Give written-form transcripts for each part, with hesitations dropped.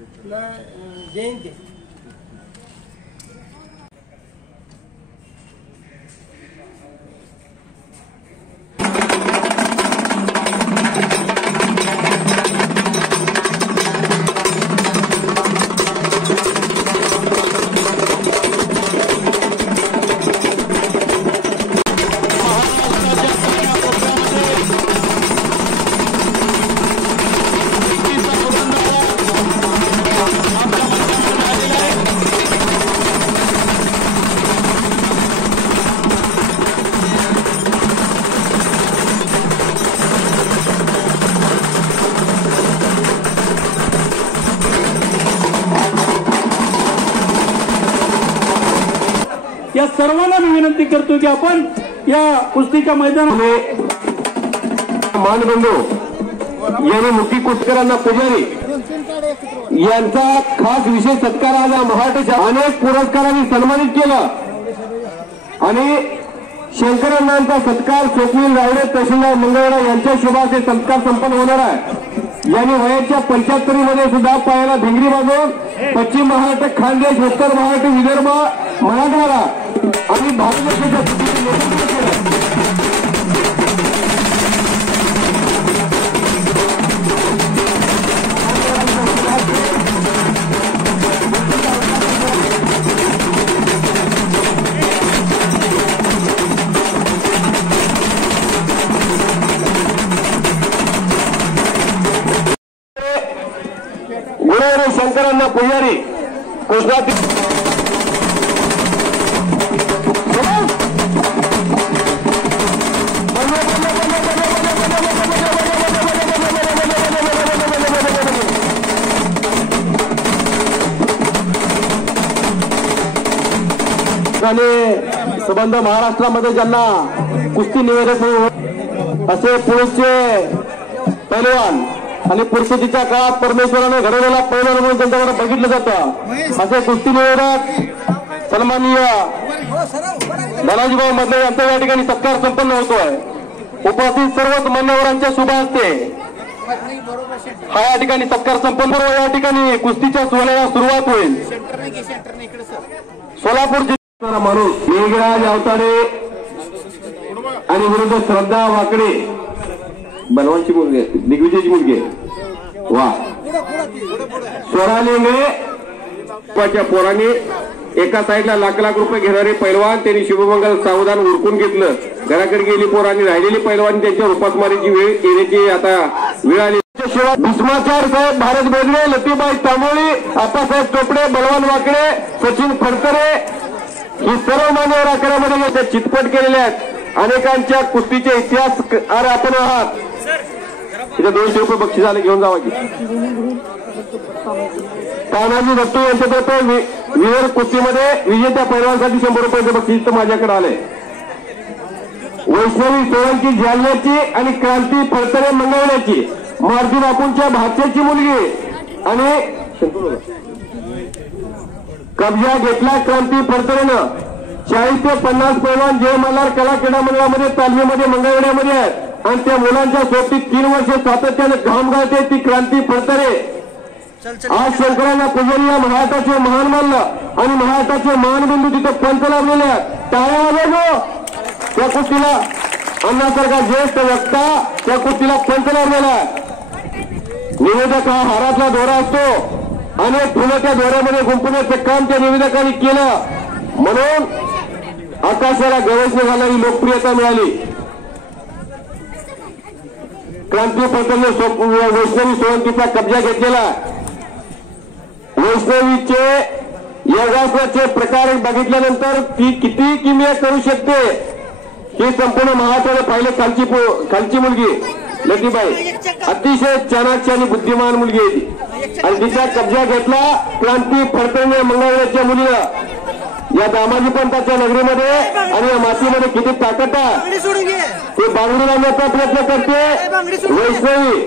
जयंती या सर्वांना मी विनंती करतो की आपण या कुस्तीच्या मैदानामध्ये मानबंधू यांनी मुठी कुस्करांना पुजारी यांचा खास विशेष सत्कार आज महाराष्ट्राच्या अनेक पुरस्कारांनी सन्मानित केलं आणि शंकरअण्णांचा सत्कार स्वप्नील रावडे तहसीलदार मंगळवेढा यांच्या शुभाचे सत्कार संपन्न होणार आहे। यांनी वयाच्या 75 मध्ये सुद्धा पायाला भिंगरी बांधून पश्चिम महाराष्ट्र खानदेश उत्तर महाराष्ट्र विदर्भ मराठवाडा आणि भारत देशाच्या कुस्तीचे नेतृत्व केलं। गुरुवारी शंकरअण्णा पुजारी कृष्णातील संबंध महाराष्ट्रामध्ये ज्यांना कुस्ती निवेदक असे पुरुषचे पैलवान आणि परिस्थितीच्या काळात परमेश्वराने घडवलेला पैलवान म्हणून त्यांच्याकडे बघितलं जातं असे कुस्ती निवेदक सन्माननीय बालाजीभाऊ मधले यांचा या ठिकाणी सत्कार संपन्न होतोय। उपस्थित सर्वच मान्यवरांच्या शुभ हस्ते हा या ठिकाणी सत्कार संपन्न या ठिकाणी कुस्तीच्या सोहळ्याला सुरुवात होईल। सोलापूर जिल्हा माणूस मेघराज आवताडे आणि विरुद्ध श्रद्धा वाकडे बलवानची मुलगी असते दिग्विजयची मुलगी वा सोरालिंगे पोरांनी एका साईडला लाख रुपये घेणारे पैलवान त्यांनी शुभमंगल सावधान उरकून घेतलं। घराकडे गेली पोरांनी राहिलेली पैलवान त्यांच्या रूपासमारीची वेळ येण्याची आता वेळ आली। शिवाय भीष्माचार साहेब भारत बेदरे लतीबाई तांबोळी आप्पासाहेब चोपडे बलवान वाकडे सचिन फडतरे ही सर्व मान्यवर आखाड्यामध्ये चितपट केलेले आहेत। अनेकांच्या कुस्तीचे इतिहास आपण आहात। तिथे 200 रुपये बक्षीस आले घेऊन जावा की तानाजी दत्तू यांच्यातर्फे विहीर कुस्तीमध्ये विजेत्या पैलवानसाठी 100 रुपयाचे बक्षीस माझ्याकडे आले। वैष्णवी सोळंकी जालन्याची आणि क्रांती फडतरे मंगळवेढ्याची मारुती बापूंच्या भाच्याची मुलगी आणि कब्जा घेतला क्रांती फडतरेनं। 40 ते 50 पैलवान जय मल्हार कला क्रीडा मंडळामध्ये तालमीमध्ये मंगळवेढ्यामध्ये आहेत आणि त्या मुलांच्या सोबतीत 3 वर्ष सातत्याने घाम गाळते ती क्रांती फडतरे। आज शंकरअण्णा पुजारी या महाराष्ट्राचे महान मानलं आणि महाराष्ट्राचे महान बिंदू तिथे पंच लाभलेले आहेत। टाळ्या वाजवा त्या कुस्तीला अण्णासारखा ज्येष्ठ वक्ता त्या कुस्तीला पंच लाभलेला आहे। निवेदक हा हारातला दोरा असतो अनेक फुलं त्या दोऱ्यामध्ये गुंफण्याचं काम त्या निवेदकांनी केलं म्हणून आकाशाला गवसणी घालणारी लोकप्रियता मिळाली। क्रांती फडतरेने वैष्णवी सोळंकीचा कब्जा घेतलेला। वैष्णवीचे योगासनाचे प्रकार बघितल्यानंतर ती किती किमया करू शकते हे संपूर्ण महाराष्ट्राने पाहिले। खालची मुलगी लतीबाई अतिशय चाणाक्ष आणि बुद्धिमान मुलगी आहे ती आणि तिचा कब्जा घेतला क्रांती फडतरेने मंगळवेढ्याच्या मुलीनं। या दामाजी पंताच्या नगरीमध्ये आणि या मातीमध्ये किती ताकद आहे ते बांगडी लावण्याचा प्रयत्न करते वैष्णवी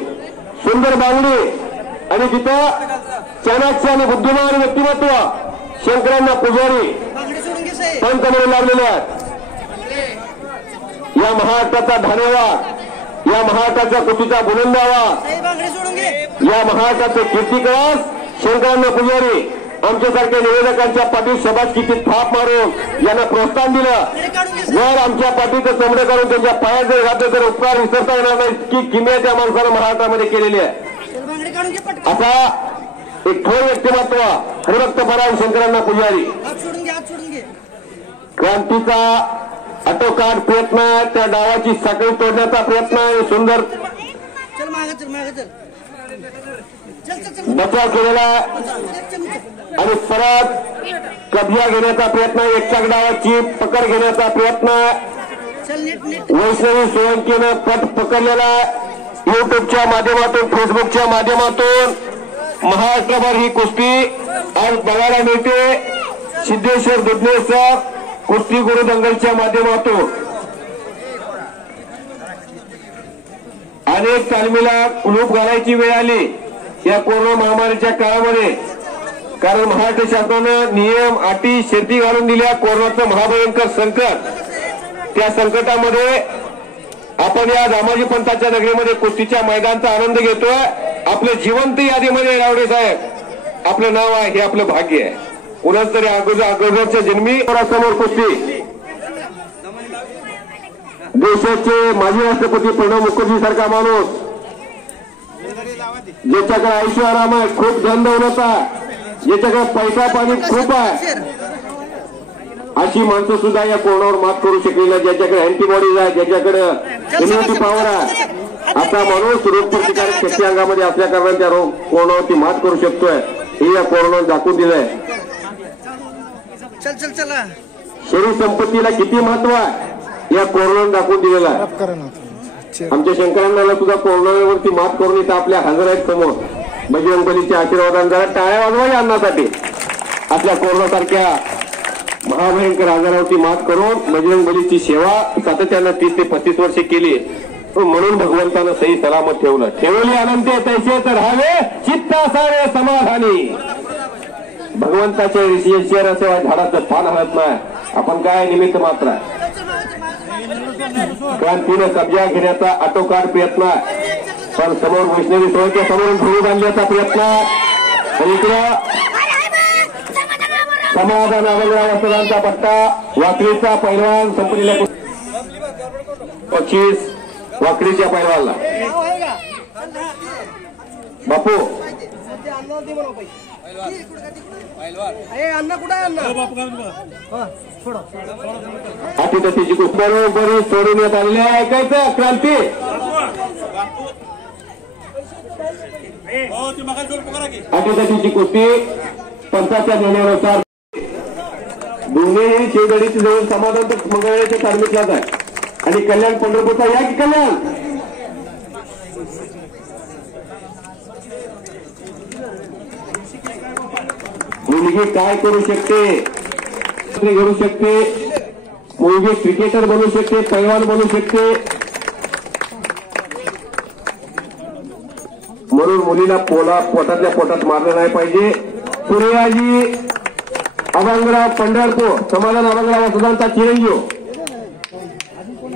सुंदर बांगडी आणि तिथं चाणाक्ष आणि बुद्धिमान व्यक्तिमत्व शंकरअण्णा पुजारी पंत म्हणून लावलेले आहेत। या महाराष्ट्राचा धन्यवाद या महाराष्ट्राच्या कुस्तीचा बुलंदावा या महाराष्ट्राचे कीर्तिकळस शंकरांना पुजारी आमच्यासारख्या निवेदकांच्या पाठीत शबासकीची थाप मारून यांना प्रोत्साहन दिलं. जर आमच्या पाठीचं चमडं काढून त्यांच्या पायात जर घातलं तर उपकार विसरता येणार नाही. इतकी किमया त्या माणसानं महाराष्ट्रामध्ये केलेली आहे. असा एक थोर व्यक्तिमत्व हरिभक्तपरायण शंकरांना पुजारी. क्रांतीचा आटोकाट प्रयत्न, त्या डावाची साखळी तोडण्याचा प्रयत्न, सुंदर बचाव केलेला आणि परत कब्जा घेण्याचा प्रयत्न, एकचाक डावाची पकड घेण्याचा प्रयत्न वैष्णवी सोळंकीनं पट पकडलेला. युट्यूबच्या माध्यमातून, फेसबुकच्या माध्यमातून महाराष्ट्रभर ही कुस्ती आज बघायला मिळते. सिद्धेश्वर दुधने सर कुस्ती गुरु दंगलच्या माध्यमातून अनेक तालमीला कुलूप घालायची वेळ आली या कोरोना महामारीच्या काळामध्ये. कारण महाराष्ट्र शासनानं नियम, अटी, शर्ती घालून दिल्या. कोरोनाचं महाभयंकर संकट, त्या संकटामध्ये आपण या दामाजी पंथाच्या नगरीमध्ये कुस्तीच्या मैदानाचा आनंद घेतोय. आपल्या जिवंत यादीमध्ये रावडे साहेब आपलं नाव आहे, हे आपलं भाग्य आहे. कुणाच तरी अगोदरच्या जन्मी समोर कुस्ती. देशाचे माजी राष्ट्रपती प्रणव मुखर्जी सारखा माणूस, ज्याच्याकडे आयुष्य आराम आहे, खूप धनदौलत आहे, ज्याच्याकडे पैसा पाणी खूप आहे, अशी माणसं सुद्धा या कोरोनावर मात करू शकलेली, ज्याच्याकडे अँटीबॉडीज आहे, ज्याच्याकडे इम्युनिटी पॉवर आहे, असा माणूस रोगप्रतिकारक शक्ती अंगामध्ये असल्या कारणाच्या रोग कोरोनावरती मात करू शकतोय. हे या कोरोनावर दाखवून दिलंय. शरीर संपत्तीला किती महत्व आहे या कोरोनाने दाखवून दिलेला आहे. आमच्या शंकरांना सुद्धा कोरोनावरती मात करून इथं आपल्या हजर आहेत समोर. बजरंग बलीच्या आशीर्वादाने जरा टाळ्या वाजवायच्या अन्नासाठी. आपल्या कोरोनासारख्या महाभयंकर आजारावरती मात करून बजरंग बलीची सेवा सातत्यानं 30 ते 35 वर्षे केली. म्हणून भगवंतानं सही सलामत ठेवलं. ठेवले अनंते तैसे तर राहावे, चित्त असावे समाधानी. भगवंताच्या ऋषीश्वर असं झाडाचं पान हलत नाही. आपण काय निमित्त मात्र आहे. क्रांतीनं कब्जा घेण्याचा आटोकाट प्रयत्न, पण समोर वैष्णवी सोळंके समोरून धुळी बांधण्याचा प्रयत्न. आणि इकडं समाधान अभंगराव वस्त्रांचा पट्टा, वाकडीचा पैलवान संपलेल्या 25 वाकडीच्या पैलवानला बापू अटीतटीची कुस्ती बरोबर सोडवण्यात आलेली आहे. ऐकायचं क्रांती अटीतटीची कुस्ती पंचाच्या निर्णयानुसार दोन्ही शेवगडीची जवळ समाधान तर मंगळवेढ्याच्या कार्मिकलाच आहे. आणि कल्याण पंढरपूरचा या की कल्याण मुलगी काय करू शकते, घडू शकते. मुलगी क्रिकेटर बनू शकते, पैलवान बनू शकते. म्हणून मुलीला पोटातल्या पोटात मारलं नाही पाहिजे. सूर्याजी अभंगराव पंढरपूर, समाधान अभंगराव वसुदांचा चिरंजीव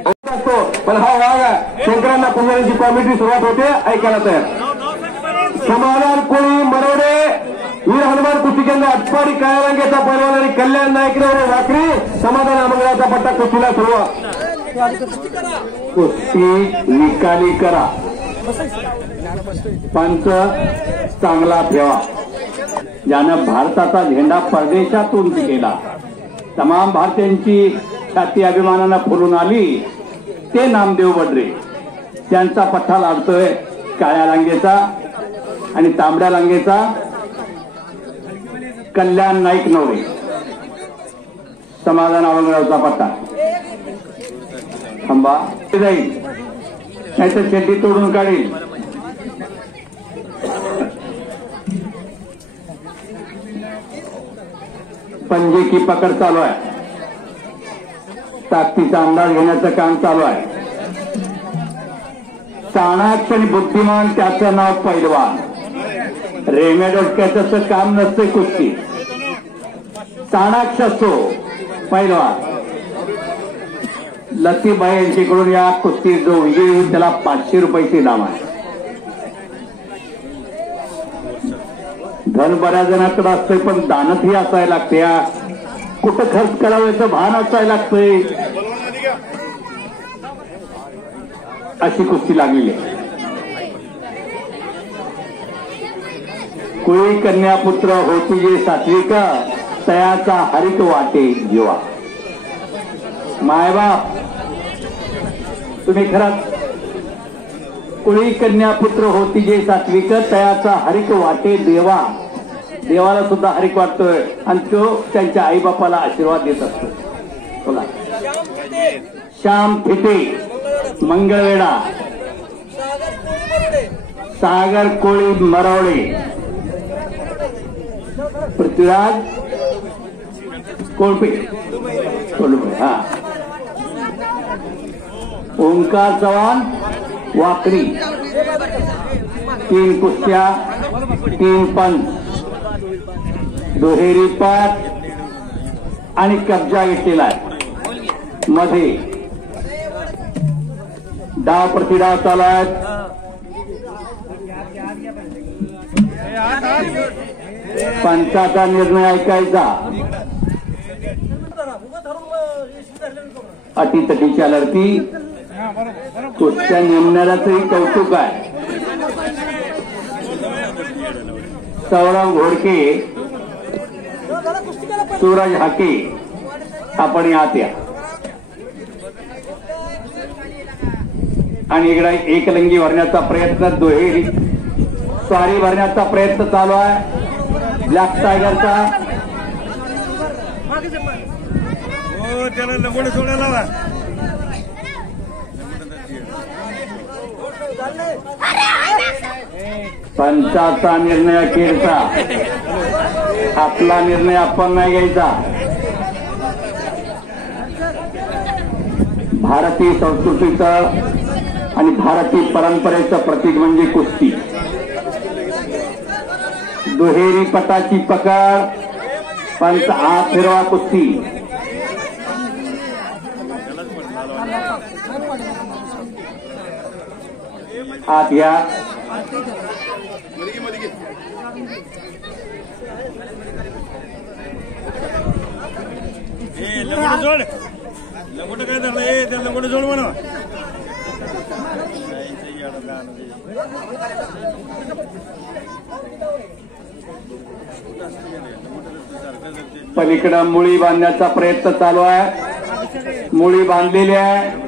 असतो. पण हा वाघ आहे. शंकरांना पुजारीची कॉमिटी सुरुवात होते. ऐकायला तयार. समाधान कोळी मरोडे वीर हनुमान कुस्ती केंद्र अटपाडी काळ्या रंगाचा पैलवान आणि कल्याण नायकराव वाकरी समाधान अभंगरावचा पट्टा कुस्तीला सुरुवात. कुस्ती निकाली करा. पंच चांगला ठेवा. ज्यानं भारताचा झेंडा परदेशात उंच केला, तमाम भारतीयांची छाती अभिमानानं फुलून आली, ते नामदेव बडरे. त्यांचा पट्टा लागतोय काळ्या रांगेचा आणि तांबड्या रांगेचा कल्याण नाईक नवरे. समाधान अभंगरावचा पट्टा थांबा जाईल, नाहीतर चड्डी तोडून काढील. पंजे की पकड चालू आहे. ताकदीचा अंदाज घेण्याचं काम चालू आहे. चाणाक्ष आणि बुद्धिमान त्याचं नाव पैलवान. रेमेडोटक्याचं काम नसतं कुस्ती. चाणाक्ष असतो पैलवान. लतीबाई यांच्याकडून या कुस्ती जो विजयी होईल त्याला 500 रुपयाची इनाम आहे. धन बऱ्याच जणांकडे असतंय पण दानत ही असायला लागते. कुठं खर्च करावं याचं भान असायला लागतंय. अशी कुस्ती लागलेली आहे. कोळी कन्यापुत्र होती जे सात्विक तयाचा हरित वाटे जीवा. मायबाप तुम्ही खरंच कोळी कन्यापुत्र होती जे सात्विक तयाचा हरिक वाटे देवा. देवाला सुद्धा हरिक वाटतोय आणि तो त्यांच्या आईबापाला आशीर्वाद देत असतो. बोला श्याम फिटे मंगळवेढा सागर कोळी मरवडे पृथ्वीराज कोळपे हा ओंकार चव्हाण वाकरी. 3 कुस्त्या 3 पंच दुहेरी पाठ आणि कब्जा घेतलेला आहे. मध्ये डाव प्रतिडाव चालू आहेत. पंचाचा निर्णय ऐकायचा. अटीतटीच्या लढती कुस्त्या नेमणाऱ्याचंही कौतुक आहे. सौरभ घोडके सूरज हाके आपण आत या. आणि इकडे एकलंगी भरण्याचा प्रयत्न दुहेरी स्वारी भरण्याचा प्रयत्न चालू आहे ब्लॅक टायगरचा. त्याला लगोडे सोडायला पंचाचा निर्णय अखेरचा. आपला निर्णय आपण नाही घ्यायचा. भारतीय संस्कृतीचं आणि भारतीय परंपरेचं प्रतीक म्हणजे कुस्ती. दुहेरी पटाची पकड पंच आत फिरवा कुस्ती. आत घ्या. लगोट काय धरलं त्या लगोट जोड म्हणा. पलीकडं मुळी बांधण्याचा प्रयत्न चालू आहे. मुळी बांधलेली आहे.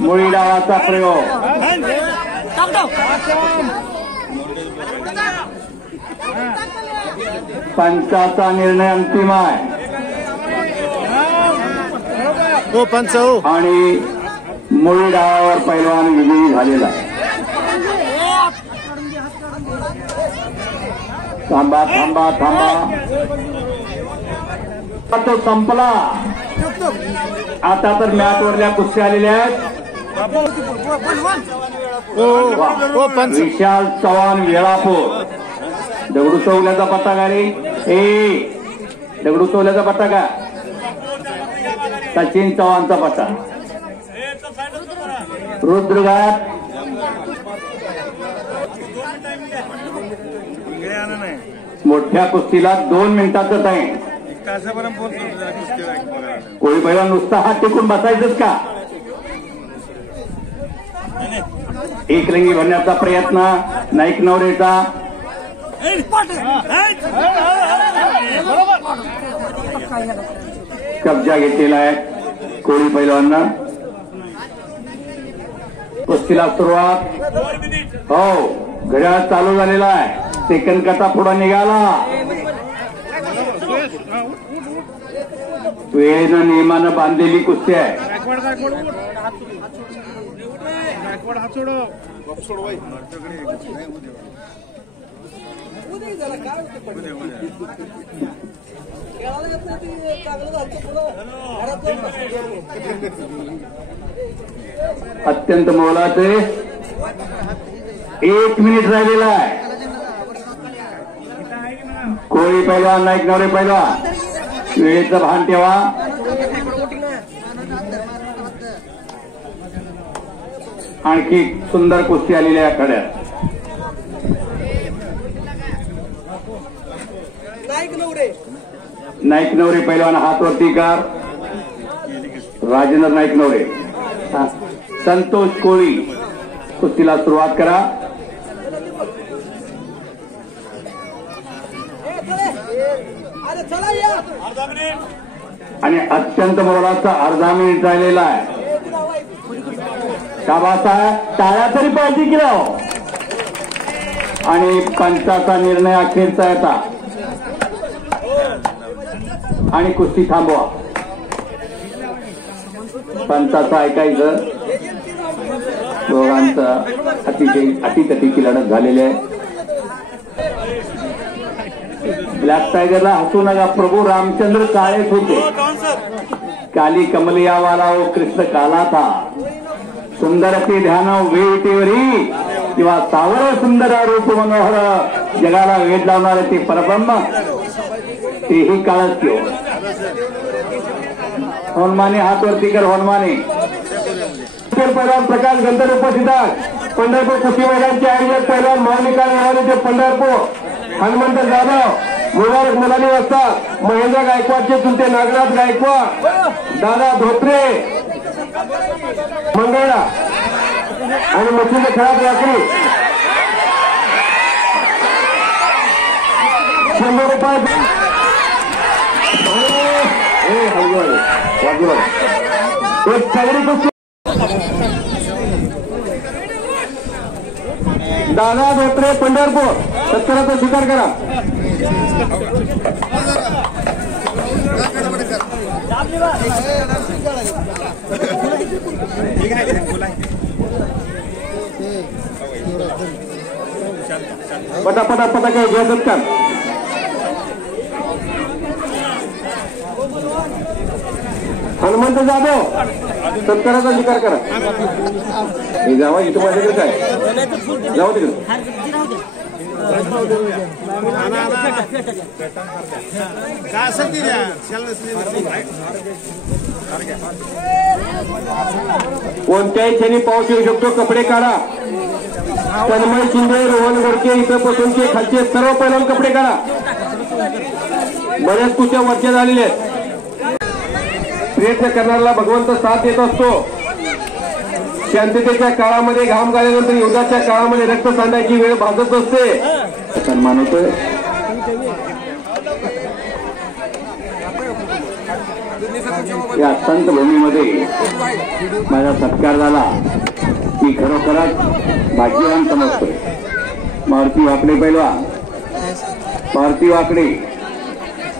मुळी डावाचा प्रयोग. पंचाचा निर्णय अंतिम आहे. आणि मुळी डावावर पैलवान विजयी झालेला आहे. थांबा थांबा थांबा. तो संपला. आता तर मॅटवरल्या कुस्त्या आलेल्या आहेत. विशाल चव्हाण वेळापूर. दगडू चौल्याचा पताका रे. दगडू चौल्याचा पताका. सचिन चव्हाणचा पत्ता. रुद्रघाट मोठ्या कुस्तीला 2 मिनिटाचं टाइम. कोळी पहिला नुसता हात टेकून बसायचंच का. एकरंगी भरण्याचा प्रयत्न नाईक नवरेचा. कब्जा घेतलेला आहे कोळी पैलवांना. कुस्तीला सुरुवात. हो घड्याळ चालू झालेला आहे. सेकंड कटा पुढे निघाला. वेळेनं नियमानं बांधलेली कुस्ती आहे. अत्यंत मोलाचे 1 मिनिट राहिलेला आहे. कोळी पैलवान नाईक नवरे पैलवान वेळेचं भान ठेवा. आणखी सुंदर कुस्ती आलेली आहे आखाड्यात. नाईकनवरे पैलवान हात वरती कर. राजेंद्र नाईकनवरे. संतोष कोळी कुस्तीला सुरुवात करा. आणि अत्यंत मोलाचा अर्धा मिनिट राहिलेला आहे. शाबाससाहेब टाळ्या तरी पाहिजे की राव. आणि पंचाचा निर्णय अखेरचा येता आणि कुस्ती थांबवा. पंचाचं ऐकायचं. दोघांचं अतिशय अटीतटीची लढत झालेली आहे. ब्लॅक टायगरला हसू नका. प्रभू रामचंद्र काळेच होते. काली कमलिया वाला ओ कृष्ण काला था. सुंदर ते ध्यान वेटीवरी किंवा सावर सुंदर रूप मनोहर जगाला वेध लावणारे ते परब्रह्म तेही काळच किंवा हनुमाने हात वरती कर. हनुमाने पैलवान प्रकाश गंधर उपस्थित आहेत. पंढरपूर कुस्ती मैदानचे आयोजक पैलवान महानिकाल नावाचे पंढरपूर हनुमंत जाधव मुबारक मुलानी असतात. महेंद्र गायकवाडचे चुलते नागनाथ गायकवाड दादा धोत्रे मंगळा आणि मच्छीचे खराब रात्री 100 रुपये. एक सगळी कुस्ती दादा धोत्रे पंढरपूर सत्काराचा स्वीकार करा. पटापटा काय घ्या सत्कार. हनुमंत जाधव सत्काराचा स्वीकार करा. हे जावा इथं माझ्याकडे काय जाऊ तिकडे. कोणत्याही क्षणी पाऊस येऊ शकतो. कपडे काढा. तन्मय शिंदे रोहन गोडके इथं पासूनचे खालचे सर्व पैलवान कपडे काढा. बऱ्याच कुस्त्या वरच्या झालेल्या आहेत. प्रयत्न करणाऱ्याला भगवंत साथ देत असतो. शांततेच्या काळामध्ये घाम गाळल्यानंतर युद्धाच्या काळामध्ये रक्त सांडायची वेळ भाजत असते. सन्मान होतोय. या संत भूमीमध्ये माझा सत्कार झाला. मी खरोखरच भाग्यवान समजतोय. मारुती वाकडे पैलवान मारुती वाकडे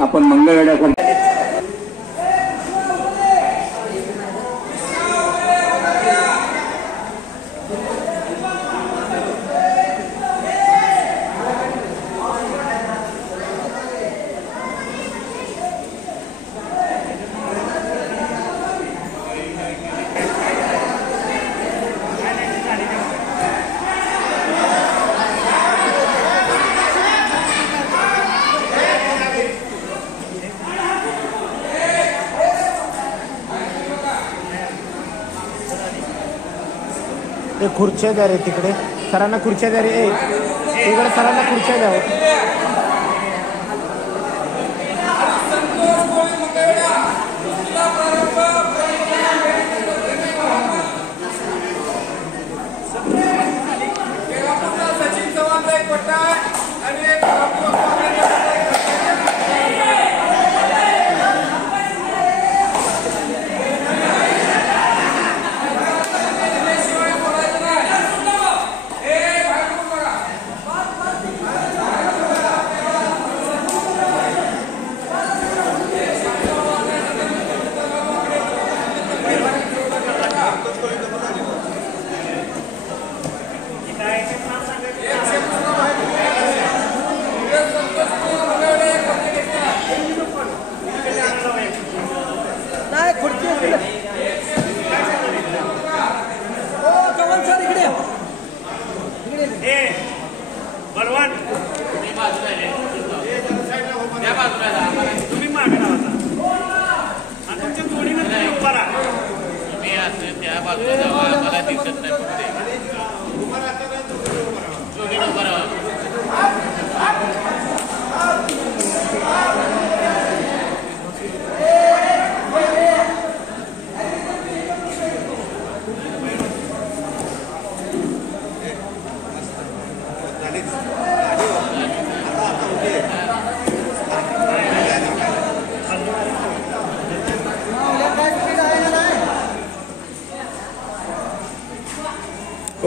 आपण मंगळवेढ्यासाठी खुर्च्या द्या रे. तिकडे सरांना खुर्च्या द्या रे. तिकडे सरांना खुर्च्या द्या.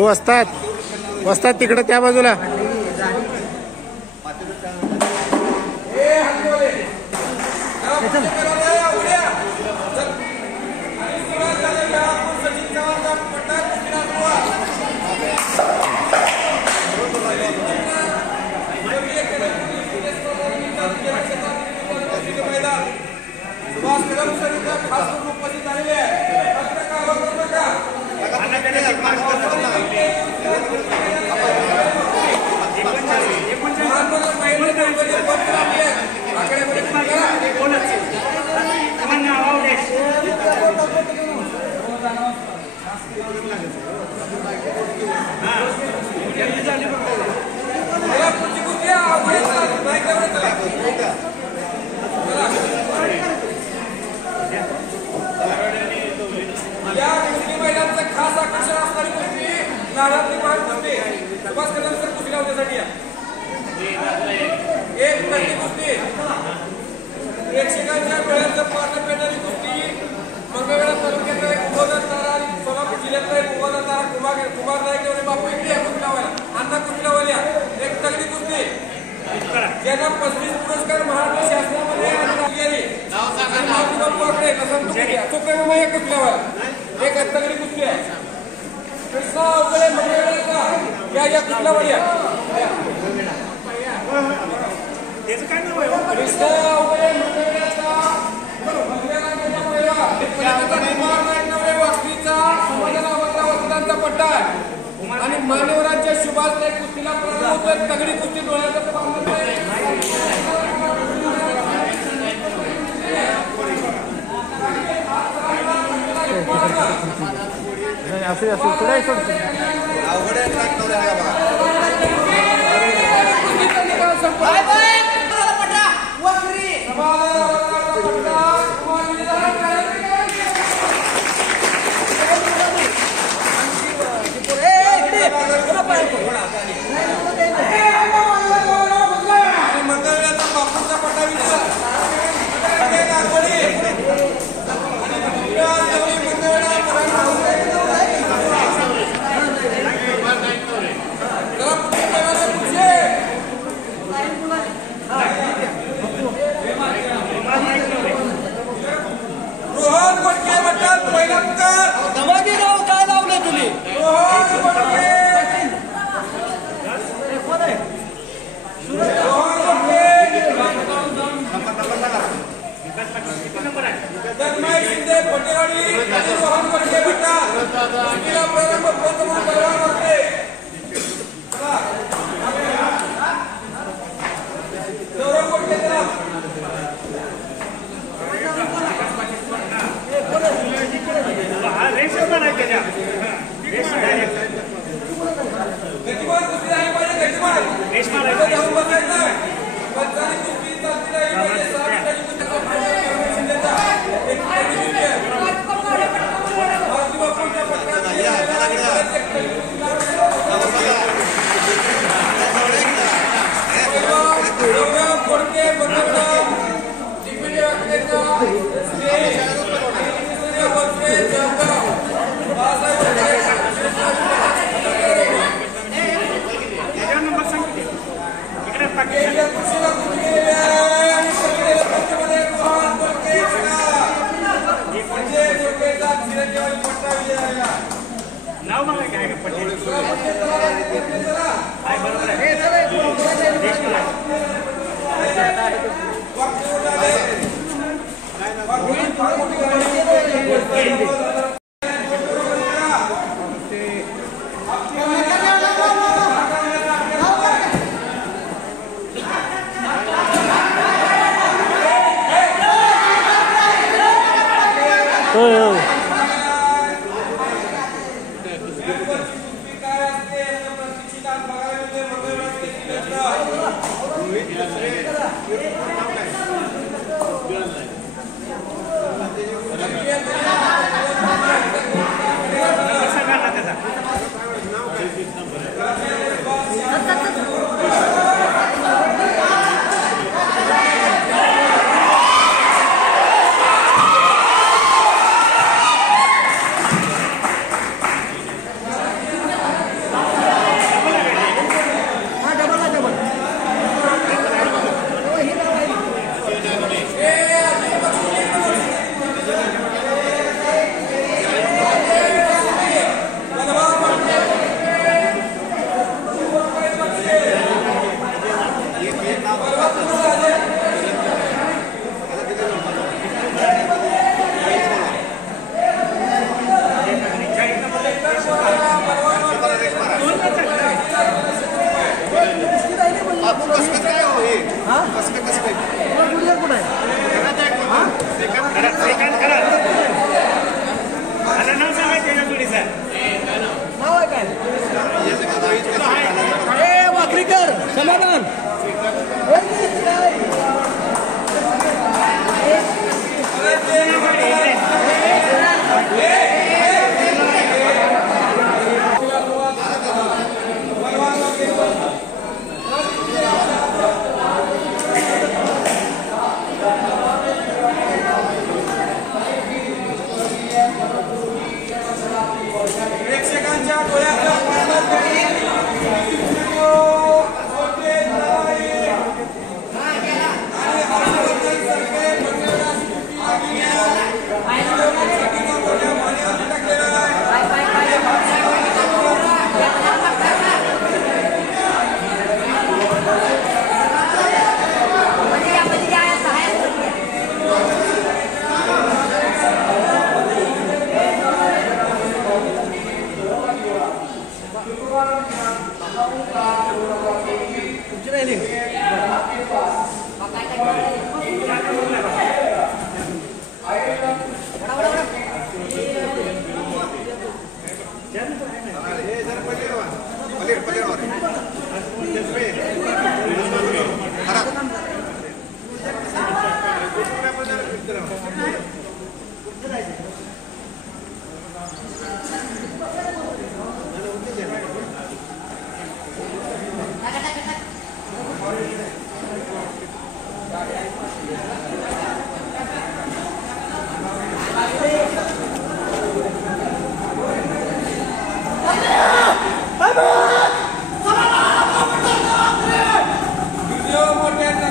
वस्तात तिकडे त्या बाजूला. प्रेक्षकांच्या डोळ्यांचं पारणं पेटणारी कुस्ती मंगळवेढा तालुक्यातला एक उभोदर तारा आणि सोलापूर जिल्ह्यातला एक उभोदर तारा कुमार नाईक आणि बापू इकडे या कुस्ती लावायला अण्णा कुस्ती लावायला एक तगडी कुस्ती ज्यांना 35 पुरस्कार महाराष्ट्र शासनामध्ये बापू आकडे चुकले एक कुस्ती लावायला एक तगडी कुस्ती आहे. कृष्णा अवघडे मंगळवेढ्याचा या कुस्ती लावायला कृष्णा अवघडे मंगळवेढ्याचा पट्टा आहे आणि मान्यवरांच्या शुभास्ते कुस्तीला प्रारंभ होतोय. तगडी कुस्ती डोळ्याचं पाहत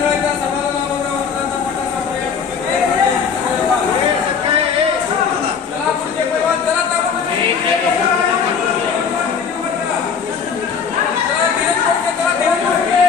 मंडळाचा समाधान वर्धनाचा पट्टा सापडला. चला पुढचे पैलवान चला ताबडतोब. चला धीरज कोटके चला धीरज कोटके.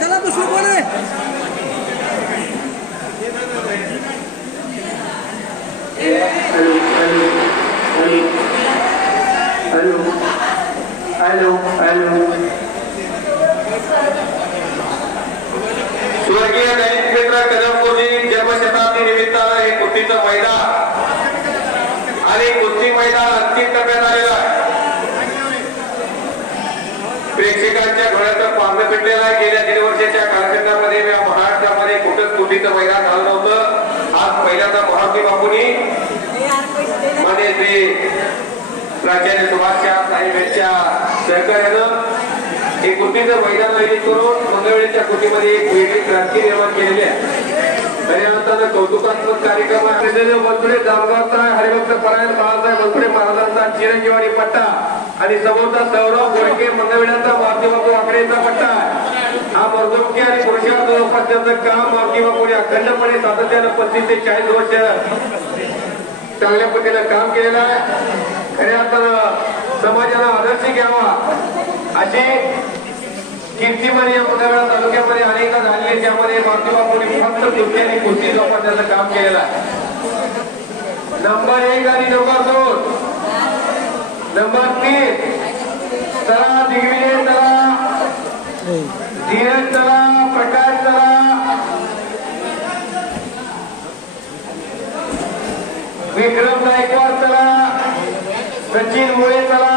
चला बसू बोले स्वर्गीय दलित मित्र कदमपूरजी जन्मशताब्दी निमित्तानं हे कुस्तीचं मैदान आणि कुस्ती मैदान अंतिम टप्प्यात आलेलं आहे. प्रेक्षकांच्या डोळ्याचं पारणं पेटलेलं आहे. गेल्या 3 वर्षाच्या कालखंडामध्ये या महाराष्ट्रामध्ये कुठंच कुस्तीचं मैदान झालं नव्हतं. आज पहिल्यांदा महात्मा बापूंनी मान्य श्री प्राचार्य सुभाष साहेब यांच्या सहकार्यानं हे कुस्तीचं मैदान आयोजित करून मंगळवेळीच्या कुस्तीमध्ये एक वेगळी क्रांती निर्माण केलेली आहे. त्यानंतर कौतुकात्मक कार्यक्रम आहे. बनसोडे जामगावचा हरिभक्त परायण बाळासाहेब बनसोडे महाराजांचा चिरंजीवानी पट्टा आणि समोरचा सौरव गोडके मंगळवेळ्याचा मारुती बापू आकडेचा पट्टा आहे. हा मर्दोक्ती आणि पुरुषार्थ जोपासण्याचं काम मारुती बापूने अखंडपणे सातत्यानं 35 ते 40 वर्ष चांगल्या पद्धतीनं काम केलेलं आहे. खऱ्या अर्थानं समाजाला आदर्श घ्यावा अशी कीर्तिमान या मंगळवेढा तालुक्यामध्ये अनेकदा झालेली. त्यामध्ये मारुती बापूंनी फक्त कुस्ती आणि कुस्ती जोपासण्याचं काम केलेलं आहे. नंबर 1 आणि नंबर 2 नंबर 3 चला दिग्विजय चला धीरज चला प्रकाश चला विक्रम गायकवाड चला सचिन मुळे चला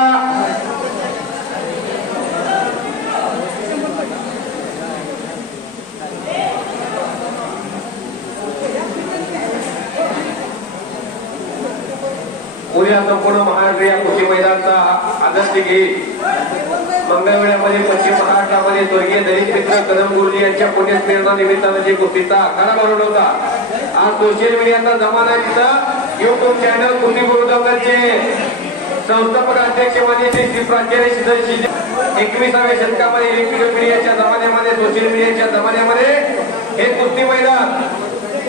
उद्या संपूर्ण महाराष्ट्र या कुस्ती मैदानाचा आदर्श घेईल. मंगळवेढ्यामध्ये पश्चिम महाराष्ट्रामध्ये स्वर्गीय दलित मित्र कदम गुरुजी यांच्या पुण्यस्मरणा निमित्तानं जे कुस्तीचा आखाडा भरवला होता. आज सोशल मीडियाचा जमाना आहे. तिथं युट्यूब चॅनल कुस्ती गुरुदंगलचे संस्थापक अध्यक्ष मान्य श्री प्राचार्य 21व्या शतकामध्ये इलेक्ट्रिकल मीडियाच्या जमान्यामध्ये सोशल मीडियाच्या जमान्यामध्ये हे कुस्ती मैदान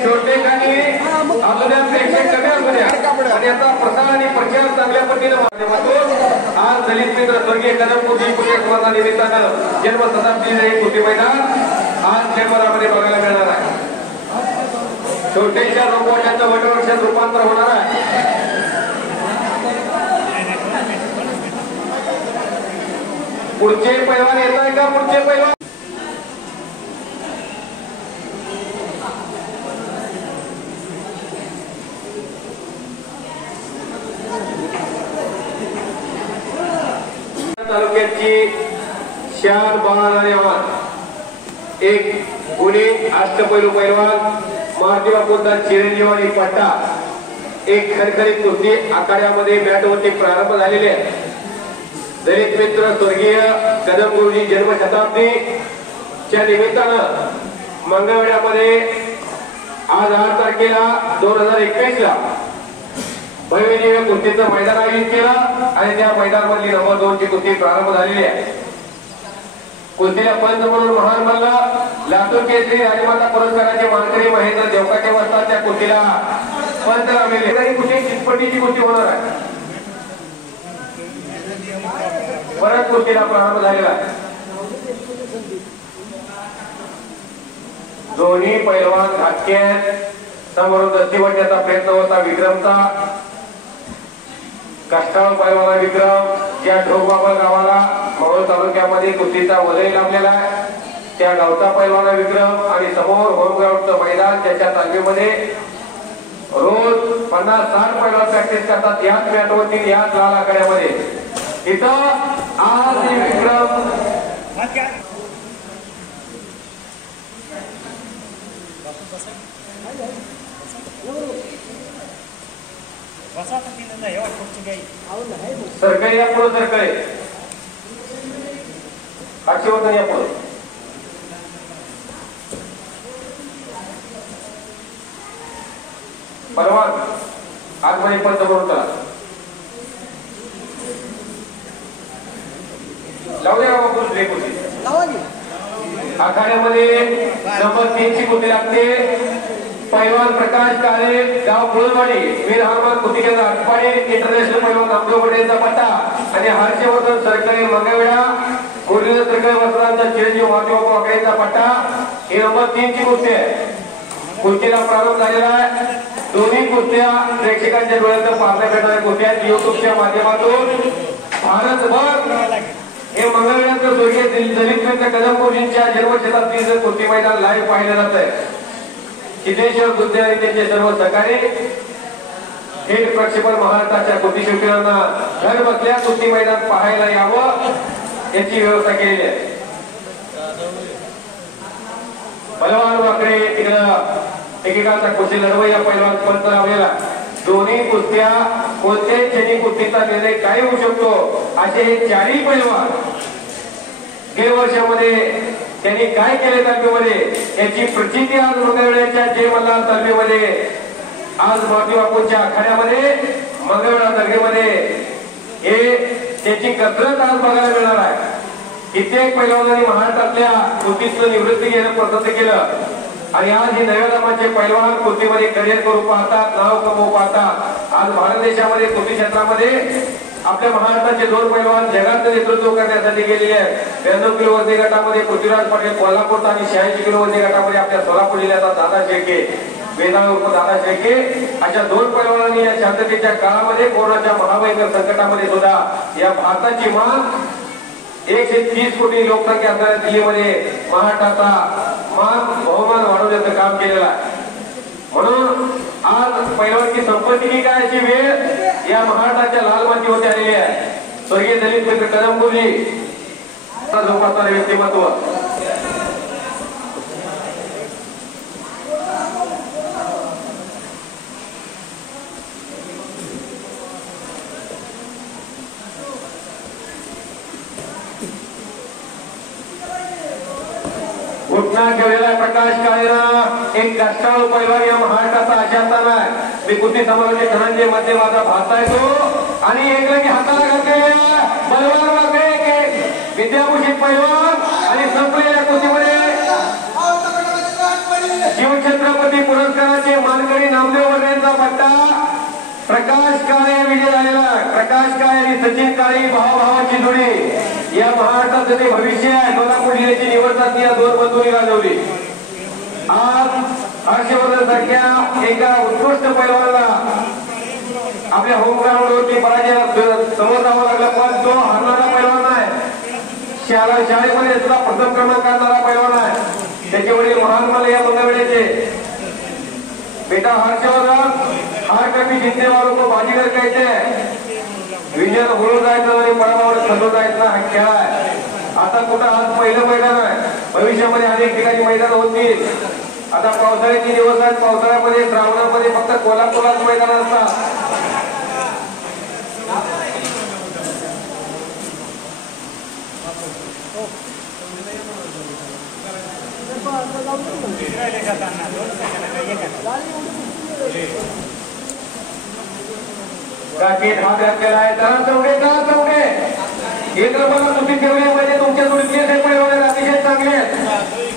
छोटे खाली आपल्या प्रेक्षक कमी असू द्या आणि याचा प्रसार आणि प्रचार चांगल्या पद्धतीने माध्यमातून आज दलित मित्र स्वर्गीय कदमपूरजी पुण्यस्मरणा निमित्तानं जन्मशताब्दी हे कुस्ती मैदान आज जगभरामध्ये बघायला मिळणार आहे. छोट्याच्या रोपवाट्याचं वटवृक्षात रूपांतर होणार आहे. पुढचे पैलवान येत आहे का? पुढचे पैलवान तालुक्याची शान बाण आणि आव्हान एक पुणे अष्टपैलू पैलवान मारुती बापूंचा चिरंजीव आणि पट्टा एक खरखरीत कुस्ती आखाड्यामध्ये मॅटवरती प्रारंभ झालेले आहे. दलित मित्र स्वर्गीय कदम गुरुजी जन्मशताब्दीच्या निमित्तानं मंगळवेढ्यामध्ये आज 8 तारखेला 2021 ला भव्य कुस्तीचं मैदान आयोजित केलं आणि त्या मैदानामधली नंबर 2 ची कुस्ती प्रारंभ झालेली आहे. कुस्तीला पंच म्हणून महान मल्ल लातूर केसरी राजमाता पुरस्काराचे मानकरी महेंद्र देवकाटे वाजता त्या कुस्तीला पंच राबलेले. कुस्ती चितपटीची कुस्ती होणार आहे. परत कुस्तीला प्रारंभ झालेला आहे. दोन्ही पैलवान घातक्यात समोरून दस्ती वाटण्याचा प्रयत्न होता विक्रमचा. कष्टाळ पैलवाना विक्रम ज्या ढोबाबा गावाला मावळ तालुक्यामध्ये कुस्तीचा वलय लाभलेला आहे त्या गावचा पैलवाना विक्रम आणि समोर होमग्राउंडचं मैदान ज्याच्या तालमीमध्ये रोज 50-60 पैलवान प्रॅक्टिस करतात याच मॅटवरती याच लाल आखाड्यामध्ये. इथं आज विक्रम सरकारी या पुढे सरकारी हर्षवर्धन या पुढे परवान आतमध्ये पंच म्हणून लावूया बाबा पुरुष रे कुस्ती. आखाड्यामध्ये नंबर 3 ची कुस्ती लागते. पैलवान प्रकाश काळे गाव कुळवाडी वीर हनुमान कुस्ती केंद्र आटपाडी इंटरनॅशनल पैलवान नामदेव पटेलचा पट्टा आणि हर्षवर्धन सरकारी मंगळवेढा मुरलीधर सरकारी वस्त्रांचा चिरंजीव मारुती वाकडेचा पट्टा. ही नंबर 3 ची कुस्ती आहे. कुस्तीला प्रारंभ झालेला आहे. दोन्ही कुस्त्या प्रेक्षकांच्या डोळ्यात पाहण्या भेटणाऱ्या कुस्त्या युट्यूबच्या माध्यमातून भारतभर हे मंगळवेढ्याचं स्वर्गीय दलित मित्र कदम गुरुजींच्या जन्मशताब्दीचं कुस्ती मैदान लाईव्ह पाहिलं जात आहे. सिद्धेश्वर बुद्धे आणि त्यांचे सर्व सहकारी थेट प्रक्षेपण महाराष्ट्राच्या कुस्ती शौकीनांना घर बसल्या कुस्ती मैदान पाहायला यावं याची व्यवस्था केलेली आहे. बलवान वाकडे तिकडं एकेकाचा कुस्ती लढवय्या पैलवान पंच लावलेला. दोन्ही कुस्त्या कोणत्याही क्षणी कुस्तीचा निर्णय काय होऊ शकतो असे हे 4ही पैलवान गेल्या वर्षामध्ये त्यांनी काय केले तालमीमध्ये याची प्रचिती आज मंगळवेढ्याच्या जय मल्हार तालमीमध्ये आज मारुती बापूंच्या आखाड्यामध्ये मंगळवेढा तालमीमध्ये हे त्याची कसरत आज बघायला मिळणार आहे. कित्येक पैलवानांनी महाराष्ट्रातल्या कुस्तीचं निवृत्ती घेणं पसंत केलं आणि आज हे नव्या नामाचे पैलवान कुस्तीमध्ये करिअर करू पाहतात नाव कमवू पाहतात. आज भारत देशामध्ये कुस्ती क्षेत्रामध्ये आपल्या महाराष्ट्राचे 2 पैलवान जगाचं नेतृत्व करण्यासाठी गेलेले आहेत. 92 किलो वजनी गटामध्ये पृथ्वीराज पाटील कोल्हापूरचा आणि 86 किलो वजनी गटामध्ये आपल्या सोलापूर जिल्ह्याचा दादा शेळके वेदाळ उर्फ दादा शेळके अशा 2 पैलवानांनी या शांततेच्या काळामध्ये कोरोनाच्या महाभयंकर संकटामध्ये सुद्धा या भारताची मान 130 कोटी लोकसंख्या असणाऱ्या दिल्लीमध्ये महाराष्ट्राचा मान बहुमान वाढवण्याचं काम केलेलं आहे. म्हणून आज पैलवानची संपत्ती काय अशी वेळ या महाराष्ट्राच्या लाल मातीवरती आलेली आहे. स्वर्गीय दलित मित्र कदम गुरुजी जोपासणारे व्यक्तिमत्व. घुटना ठेवलेला प्रकाश काळेला एक कष्टाळू पैलवान या महाराष्ट्राचा आशास्थान आहे. मी कुस्ती समाजाचे धनंजय मध्ये माझा भाता येतो आणि एक लगी हाताला घातलेल्या बलवान वाकडे विद्याभूषित पैलवान आणि संपलेल्या कुस्तीमध्ये शिवछत्रपती पुरस्काराचे मानकरी नामदेव वर्यांचा पट्टा प्रकाश काळे विजय झालेला. प्रकाश काळे आणि सचिन काळे भावाभावाची जोडी या महाराष्ट्राचं ते भविष्य आहे. सोलापूर जिल्ह्याची निवड चाचणी या 2 बंधूंनी गाजवली. आज हर्षवर्धन सारख्या एका उत्कृष्ट पैलवानाला आपल्या होम ग्राउंडवरती पराजय समोर जावं लागला. पण तो हरणारा पैलवान आहे. शाळेमध्ये सुद्धा प्रथम क्रमांक आणणारा पैलवान आहे. त्याचे वडील महान मल्ल या मंगळवेढ्याचे. बेटा हर्षवर्धन हार कभी जिंकने वालों को बाजीगर कहते हैं. विजय बोलून जायचं आणि पराभवाला खचून जायचं हा खेळ आहे. आता कुठं आज पहिलं मैदान आहे, भविष्यामध्ये अनेक ठिकाणी मैदान होतील. आता पावसाळ्याचे दिवस आहेत, पावसाळ्यामध्ये श्रावणामध्ये फक्त कोल्हापूरलाच मैदान असतात. राकेश हात घातलेला आहे. चला चौघे एक नंबरला सुट्टी ठेवली म्हणजे तुमच्या जोडीतले हे पैलवान अतिशय चांगले आहेत.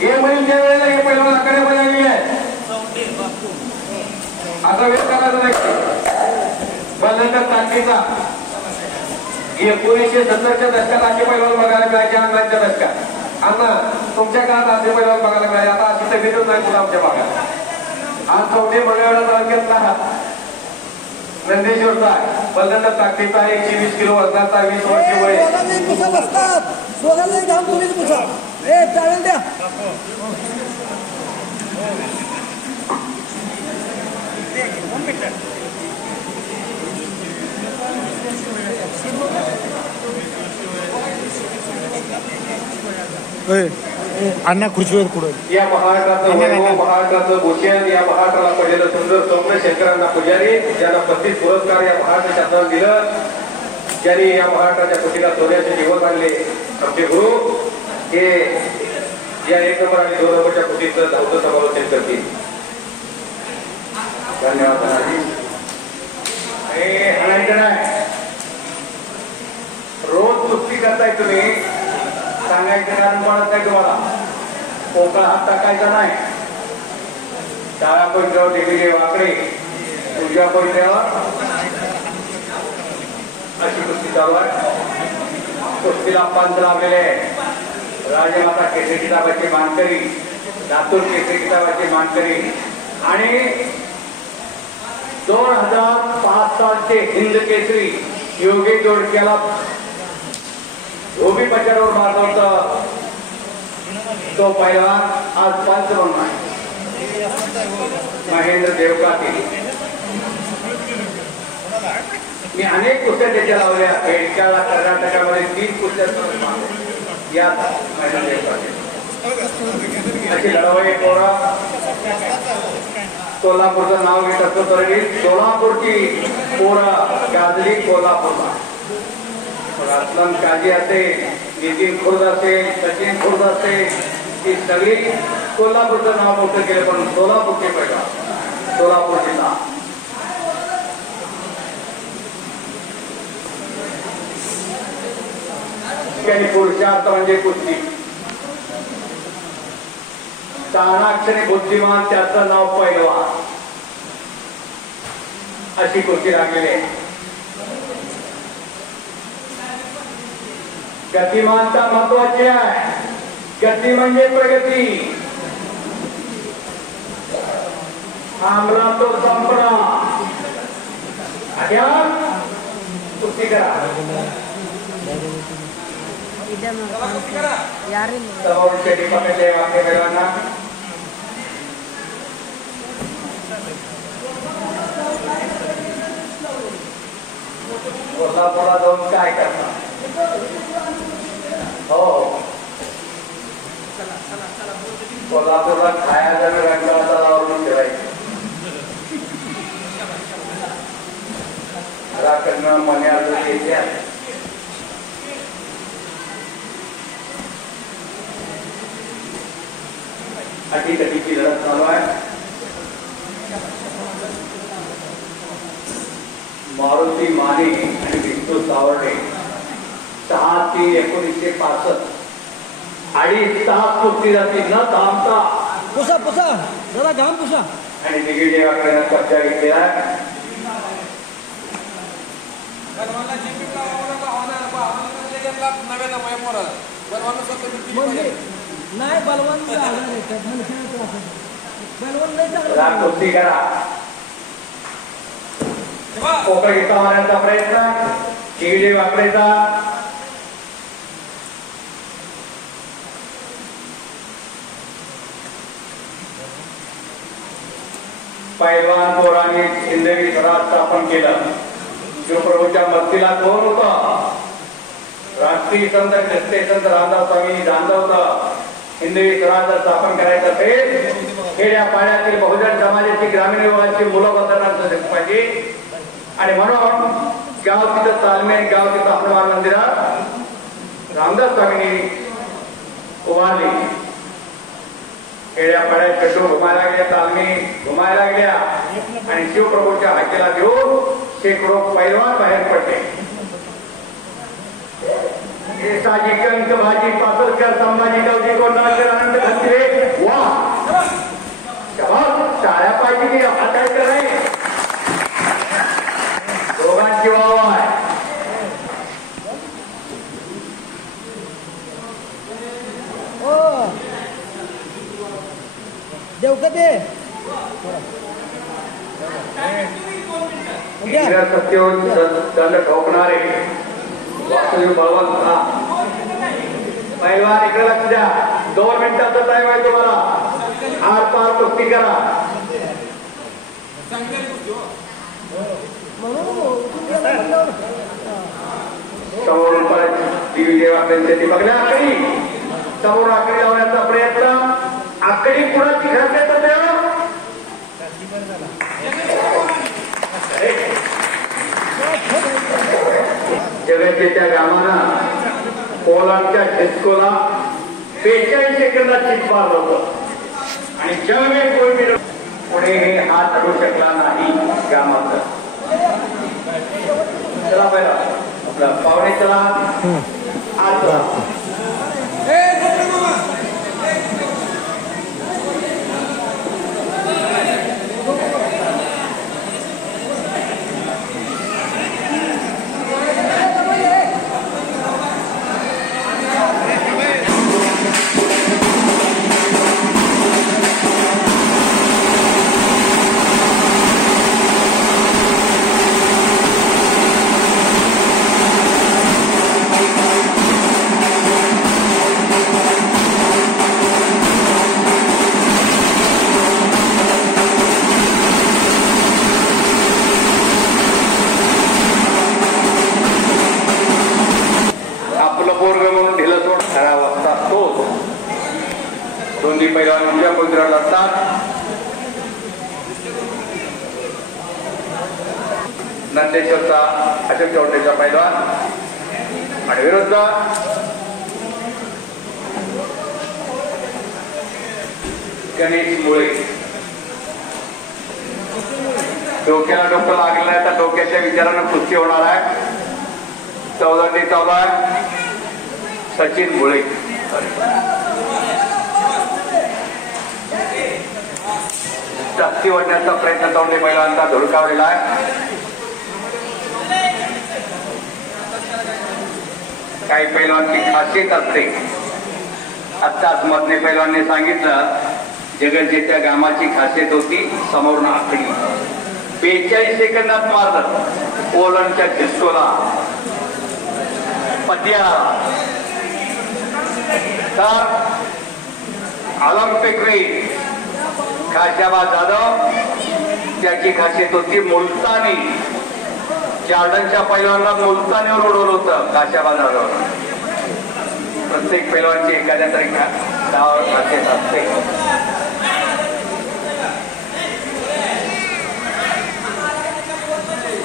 हे महिन्याच्या वेळेला हे पैलवान आखाड्यामध्ये आलेले आहेत. असा वेळ करायचा नाही. बलनंतर ताकदीचा 1970च्या दशकात असे पैलवान बघायला मिळायचे. अन्नाच्या दशकात अण्णा तुमच्या काळात असे पैलवान बघायला मिळाले. आता अशी तब्येतच नाही तुला आमच्या भागात. आज चौधरी मंगळवेढा तालुक्यातला नंदेश्वरचा बलदंड ताकदीचा 120 किलो वजनाचा 20 वर्षे वय. चालेल द्या. अण्णा खुर्चीवर पुढे या महाराष्ट्राचं वैभव, महाराष्ट्राचं भूषण, या महाराष्ट्राला पडलेलं सुंदर स्वप्न शंकरांना पुजारी ज्यांना 35 पुरस्कार या महाराष्ट्र शासनानं दिलं, ज्यांनी या महाराष्ट्राच्या कुटीला सोन्याचे जीवन आणले, आमचे गुरु हे या 1 नंबर आणि 2 नंबरच्या कुटीचं धावतं समालोचन करतील. धन्यवाद. रोज सुट्टी करताय तुम्ही, सांगायचं कारण पडत नाही तुम्हाला. पोकळ हात टाकायचा नाही. डाव्या पैशावर टेकले वाकडे, उजव्या पैशावर अशी कुस्ती चालू आहे. कुस्तीला पंच लावलेले आहे. राजमाता केसरी किताबाचे मानकरी, लातूर केसरी किताबाचे मानकरी आणि 2005 सालचे हिंद केसरी योगी जोडक्याला धोबी पट्ट्यावर मारलं होतं. तो पहिला आज पंच म्हणून आहे महेंद्र देवकाते. मी अनेक कुस्त्या त्याच्या लावल्या. बेडक्याला कर्नाटकामध्ये 3 कुस्त्या यात महेंद्र देवकाते अशी लढवाई पोरा. कोल्हापूरचं नाव घेत असतो तरी सोलापूरची पोरं गाजली कोल्हापूरला. रत्नम काजी असेल, नितीन खुर्द असेल, सचिन खुर्द असेल, ती सगळी कोल्हापूरचं नाव मोठं केलं. पण सोलापूरचे पहिला सोलापूरचे नाव. काही पुरुषार्थ म्हणजे कुस्ती. चाणाक्षरी बुद्धिमान त्याचं नाव पैलवान अशी कुस्ती लागलेली आहे. गतिमानता महत्वाची आहे. गती म्हणजे प्रगती. थांबला तो संपला. अशा कुस्ती करा. समोर शेती पकडले वाक्य वेळांना कोल्हापूरला जाऊन काय करता? हो कोल्हापूरला खाया जाणं रंगाचा लावून ठेवायचं. घराकडनं मण्याचं येत्या अटीतटीची लढत चालू आहे. मारुती माने आणि विष्णू सावर्डे 6/3/1965 2.5 तास कुस्ती जाती न थांबता. पुसा पुसा जरा घाम पुसा. आणि दिग्विजयाकडे कब्जा घेतलेला नाही बलवान कुस्ती करा. पोकळ घेता मारण्याचा प्रयत्न दिग्विजय वाकडेचा. पैलवान पोरांनी हिंदवी स्वराज स्थापन केलं. शिवप्रभूच्या मस्तीला कोण होता? राष्ट्रीय संत ख्रिस्ती संत रामदास स्वामी जाणलं होतं हिंदवी स्वराज्य स्थापन करायचं असेल खेड्या पाड्यातील बहुजन समाजाची ग्रामीण विभागाची मुलं बदलणार पाहिजे आणि म्हणून गाव तिथं तालमेल गाव तिथं हनुमान मंदिरात रामदास स्वामींनी उभारली. खेड्या पाड्यात चटू घुमायला लागल्या तालमी घुमायला लागल्या आणि शिवप्रभूच्या हाकेला घेऊन शेकडो पैलवान बाहेर पडले. साजी कंक भाजी पासलकर संभाजी गावजी कोंडाळकर अनंत खत्रे वा टाळ्या पाहिजे की हातायचं नाही. दोघांची वाव आहे. देवकते दंड ठोकणारे वासुदेव बळवंत पैलवान इकडे लक्ष द्या. 2 मिनिटाचा टाइम आहे तुम्हाला. आर पार कुस्ती करा. समोरून टीव्ही देवाकडे बघल्या आकडी समोर आकडी लावण्याचा प्रयत्न. आकडी कुणाची घरात जगाच्या गावानं पोलांच्या डिस्कोला 42 सेकंदात चित मारलं होतं आणि जगभर कोणी पुढे हे हात अडू शकला नाही गावाचं. चला पहिला आपलं पाहुणे चला आज दोन्ही पैलवान उजव्या कोंदरावर लढतात. नंदेश्वरचा अशोक चौधरीचा पैलवान आणि विरुद्ध गणेश मुळे. डोक्याला डोकं लागलेलं आहे तर डोक्याच्या विचारानं कुस्ती होणार आहे. 14-14 सचिन मुळे. जास्ती वाढण्याचा प्रयत्न दोन्ही महिलांचा धुडकावलेला आहे. काही पैलवानची खासियत असते. आत्ताच मधले पैलवानने सांगितलं जगज्जेच्या गामाची खासियत होती समोरून आकडी. 42 सेकंदात मारलं पोलंडच्या डिस्कोला पट्या. तर ऑलिम्पिक रेस खाशाबा जाधव त्याची खासियत होती मुलतानी. जॉर्डनच्या पैलवानला मुलतानीवर उडवलं होतं खाशाबा जाधव. प्रत्येक पैलवानची एखाद्या तरी खासियत असते.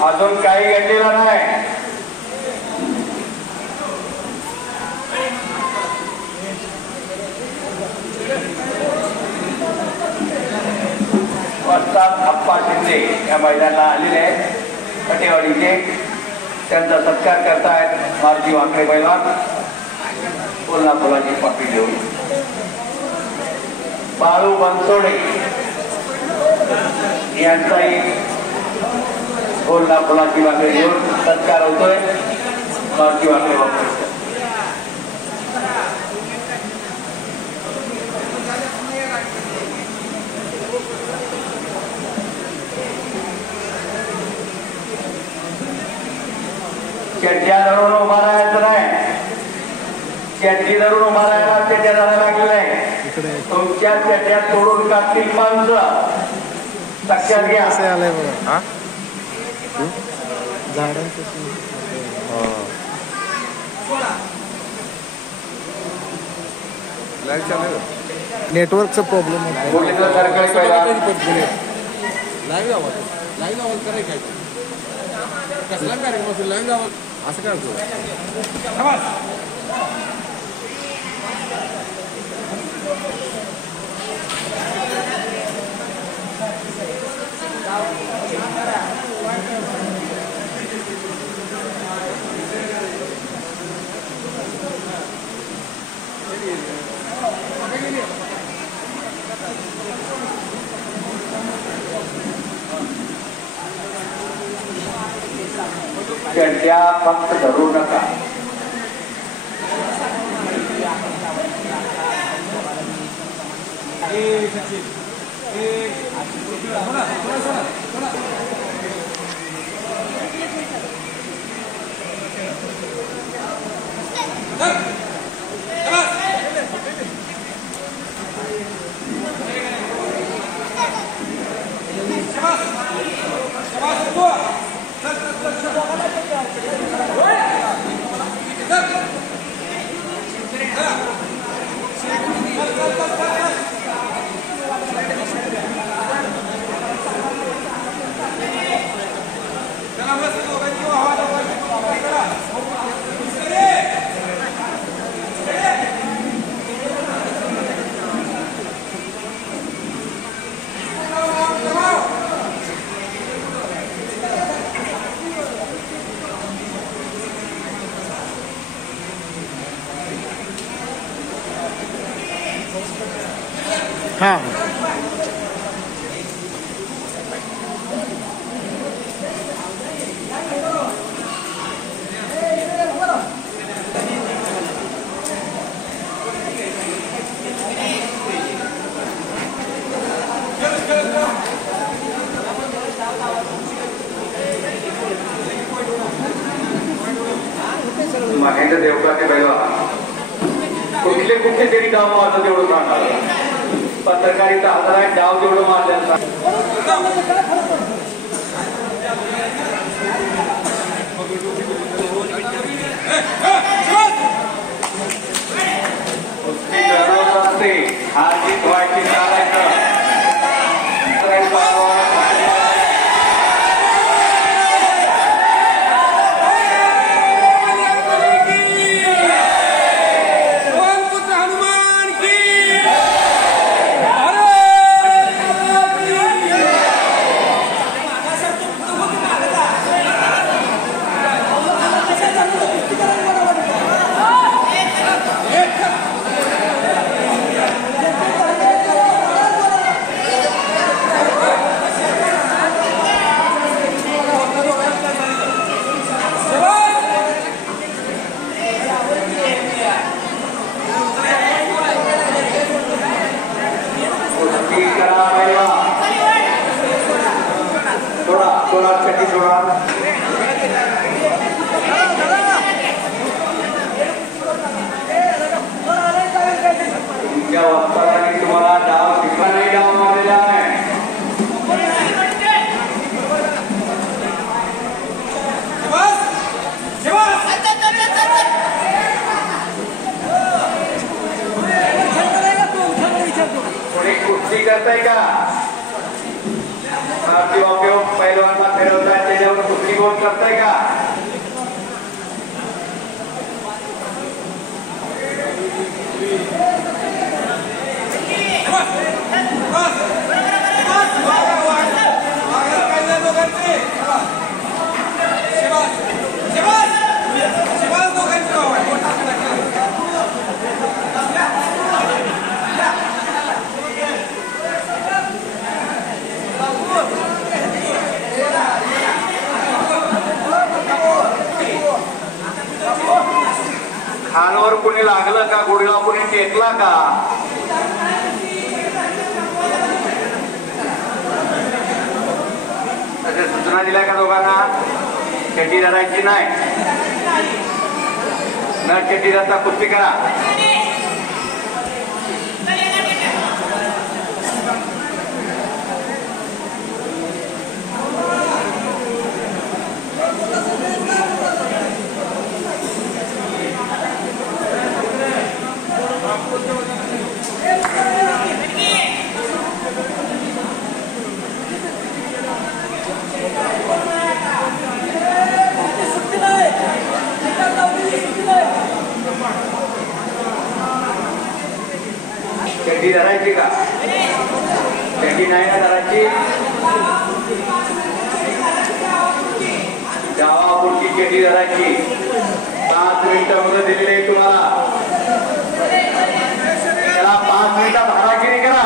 अजून काही घडलेलं नाही. वस्ताद अप्पा शिंदे या मैदानाला आलेले आहेत कटेवाडीचे. त्यांचा सत्कार करतायत मारुती वाकडे पैलवान कोल्हापुराची पापी घेऊन. बाळू बनसोडे यांचाही कोल्हापुराची वाकडे घेऊन सत्कार होतोय मारुती वाकडे वाकडे. चड्ड्या धरून उभा राहायचं नाही. चड्डी धरून उभा राहायला चड्ड्या धरायला लागलेल्या आहे. तुमच्या चड्ड्या तोडून टाकतील माणसं लक्षात घ्या. आलंय बघा झाडांचं नेटवर्कचा प्रॉब्लेम आहे. मुरलीधर सरकारी पहिला लाईव्ह आवाज करायचं काय कसला कार्यक्रम असेल लाईव्ह आवाज असं काय चड्ड्या फक्त धरू नका. हां महेंद्र देवकाते पहिला कुठले तरी काम माझं तेवढं सांगा. पत्रकारिता हजार डाव जेवढं मारलं असते. हार्दिक व्हायची चालायचं तुम्हाला डाव ठिकाणी डाव मारलेला आहे. कोणी कुस्ती करताय का? पहिलवान फिरवताय त्याच्यावर कुस्ती गोल करताय का? खालवर कोणी लागलं का? गुडघा कोणी टेकला का? सूचना दिल्या का दोघांना? चड्डी धरायची नाही. न चड्डी धरता कुस्ती करा. घराची गावापुरची केली घराची 5 मिनिटं मुलं दिलेली आहे तुम्हाला. त्याला 5 मिनिटात हारागिरी करा.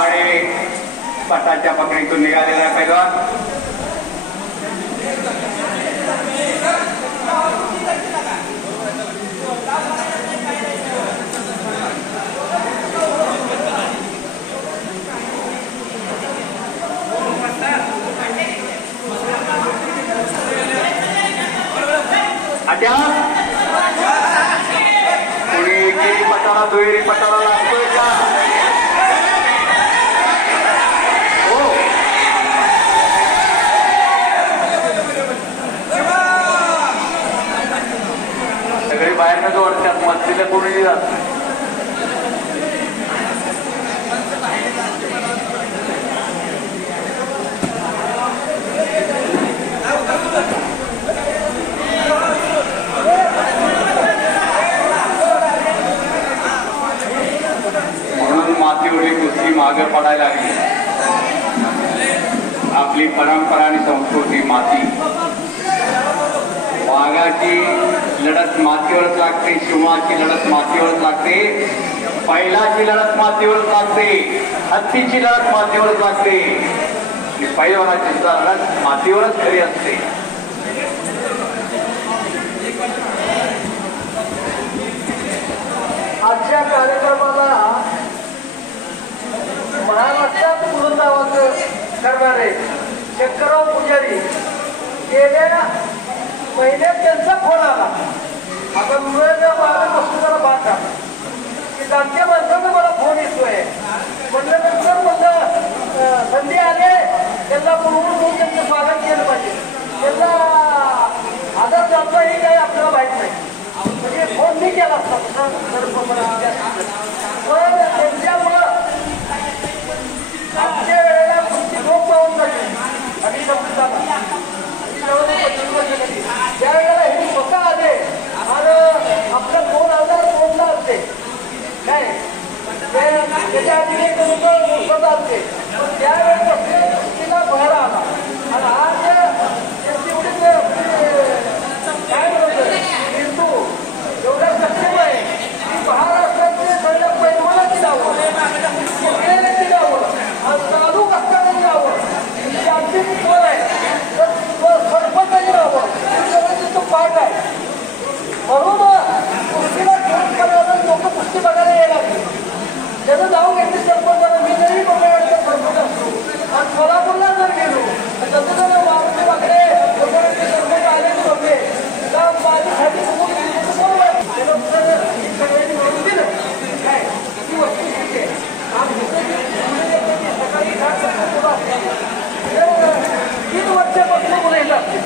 आणि पटाच्या पकडीतून निघालेला पैलवान कोणी केली पटाला दुहेरी पटाला लागतोय का? हो सगळे बाहेरनं जोडतात मस्तीला कोणी जात नाही. मातीवरली कुस्ती मागे पडायला लागली. आपली परंपरा आणि संस्कृती माती. वाघाची लढत मातीवरच लागते, सिंहाची लढत मातीवरच लागते, बैलाची लढत मातीवरच लागते, हत्तीची लढत मातीवरच लागते, पैलवानाची लढत मातीवरच खरी असते. आजच्या कार्यक्रमाला महाराष्ट्रात पुनर्नावाचं करणारे शंकरराव पुजारी गेल्या महिन्यात त्यांचा फोन आला. आता मुलांच्या मागापासून जरा बात झाला की जाणत्या माणसांना मला फोन येतोय. म्हटल्यानंतर म्हणलं संधी आले त्यांना बोलवून त्यांचं स्वागत केलं पाहिजे. त्यांना आदर जाता हे काही आपल्याला माहीत नाही. म्हणजे फोन मी केला असता पण त्यांच्यामुळं आजच्या वेळेला लोक पाहून जाते आणि ज्या वेळेला हे स्वतः आले आणि आपल्या 2002ला असते काय त्याच्या आधी एक स्वतः असते पण त्यावेळेस तिला बहरा आला आणि आज त्यांची एवढी काय म्हणतो हिंदू एवढ्या सक्षम आहे की महाराष्ट्रातले सगळ्या पैलवानाची नावं चालू असतानाही नावं शांती कोण आहे तर सरपंचाची नावं तो पाठ आहे. म्हणून कुस्तीला घेऊन पर्यंत लोक कुस्ती बघायला यायला लागले. त्याचं नाव घेतले सरपंचानं. मी जरी बघायला सरपंच असतो आणि सोलापूरला जर गेलो तसं जर मारुती वाकडे वगैरे सरपंच आले होते तर माझ्यासाठी सगळ्यांनी म्हणून दिलं काय ती वस्तू आहे. सकाळी 3 वर्षापासून मुलं येत असते.